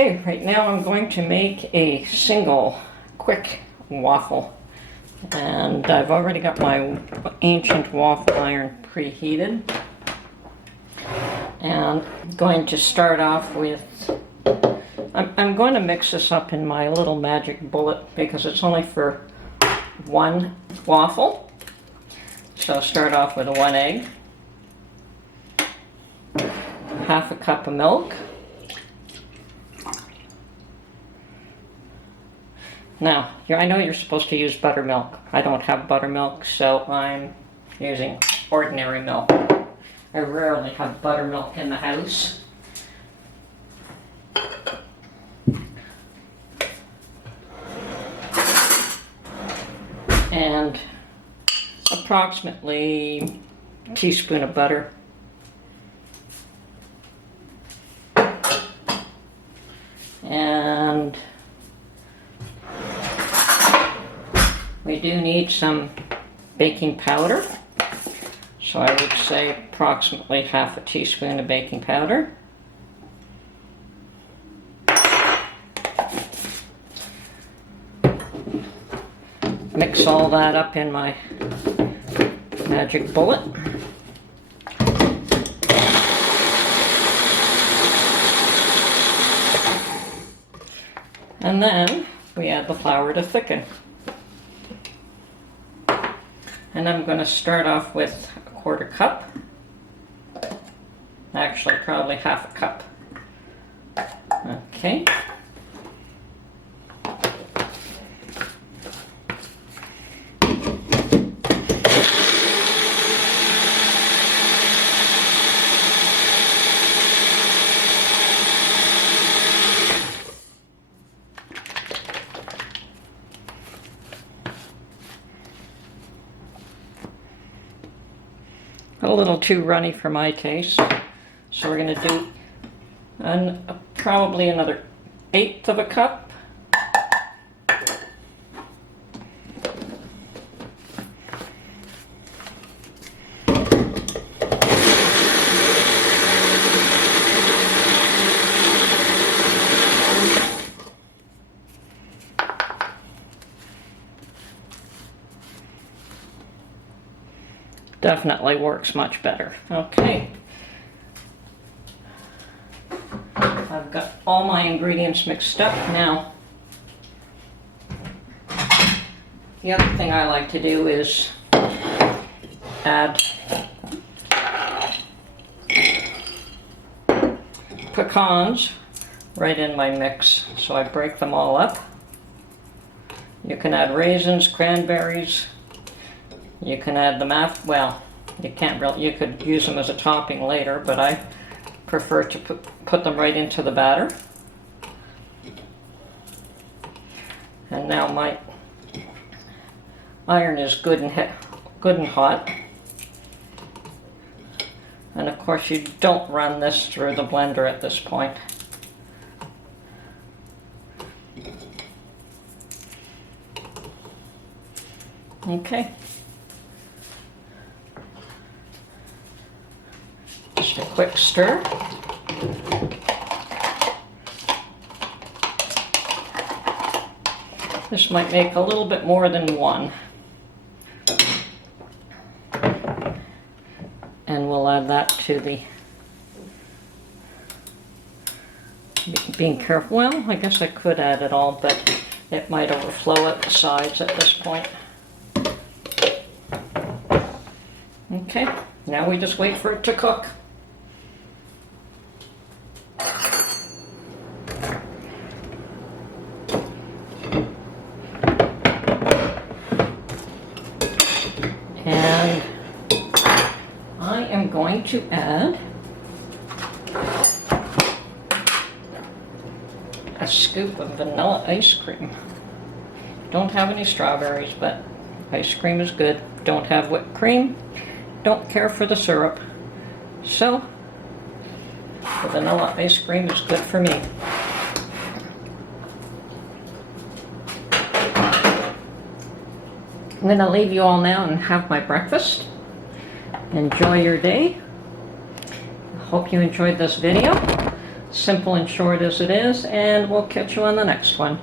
Okay, right now I'm going to make a single quick waffle. And I've already got my ancient waffle iron preheated. And I'm going to start off with, I'm going to mix this up in my little magic bullet because it's only for one waffle. So I'll start off with 1 egg, half a cup of milk. Now, I know you're supposed to use buttermilk. I don't have buttermilk, so I'm using ordinary milk. I rarely have buttermilk in the house. And approximately a teaspoon of butter. And we do need some baking powder. So I would say approximately half a teaspoon of baking powder. Mix all that up in my magic bullet. And then we add the flour to thicken. And I'm going to start off with a 1/4 cup. Actually, probably half a cup. Okay. A little too runny for my taste, so we're going to do probably another 1/8 of a cup. Definitely works much better. Okay. I've got all my ingredients mixed up now. The other thing I like to do is add pecans right in my mix. So I break them all up. You can add raisins, cranberries. You can add them after, well, you can't really, you could use them as a topping later, but I prefer to put them right into the batter. And now my iron is good and hot. And of course you don't run this through the blender at this point. Okay. Just a quick stir. This might make a little bit more than one. And we'll add that to the, being careful, well, I guess I could add it all, but it might overflow at the sides at this point. Okay, now we just wait for it to cook. And I am going to add a scoop of vanilla ice cream. Don't have any strawberries, but ice cream is good. Don't have whipped cream. Don't care for the syrup. So the vanilla ice cream is good for me. I'm going to leave you all now and have my breakfast. Enjoy your day. Hope you enjoyed this video. Simple and short as it is, and we'll catch you on the next one.